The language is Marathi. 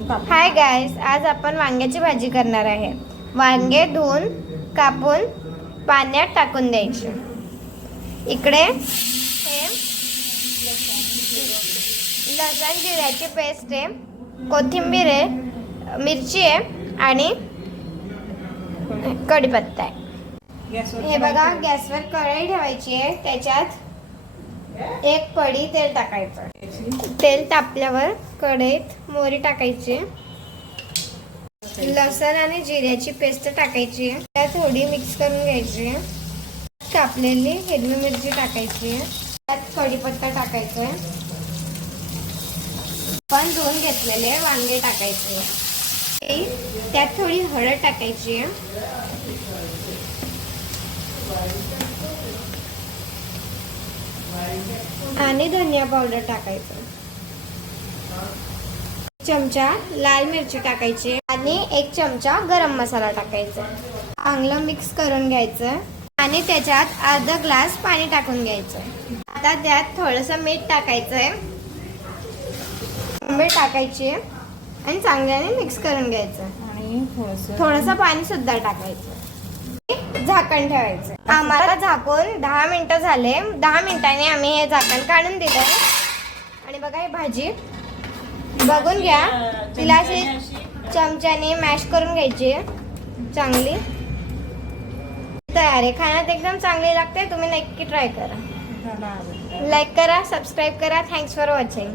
हाय गाइस, आज आपण वांग्याची भाजी करणार आहे। वांगे धुवून कापून पाण्यात टाकून द्यायचे। इकडे हे लसूण जिऱ्याची पेस्ट आहे, कोथिंबीर आहे, मिरची आहे आणि कढीपत्ता आहे। हे बघा, गॅसवर कढई ठेवायची आहे, त्याच्यात एक पडी तेल टाकायचं। तेल तापल्यावर कढईत मोहरी टाकायची, लसूण आणि जिऱ्याची पेस्ट टाकायची, त्यात थोडी मिक्स करून घ्यायची। कापलेली हिरवी मिरची टाकायची, त्यात कढीपत्ता टाकायचा, पण धुवून घेतलेले वांगे टाकायचे, त्यात थोडी हळद टाकायची आणि धनिया पावडर टाकायचं। चमचा लाल मिरची टाकायची आणि एक चमचा गरम मसाला टाकायचा। चांगलं मिक्स करून घ्यायचं आणि त्याच्यात अर्धा ग्लास पाणी टाकून घ्यायचं। आता त्यात थोडंसं मीठ टाकायचंय, मीठ टाकायची आणि चांगल्याने मिक्स करून घ्यायचं आणि थोडंसं पाणी सुद्धा टाकायचं। झाकण ठेवायचं। आम्हाला झाकून 10 मिनिटं झाले। 10 मिनिटांनी आम्ही हे झाकण काढून दिलं आणि बघा, ही भाजी बघून घ्या, तिला अशी चमच्याने मॅश करून घ्यायची, चांगली तयार आहे। खाण्यात एकदम चांगली लागते, तुम्ही नक्की ट्राय करा। लाईक करा, सबस्क्राईब करा। Thanks for watching.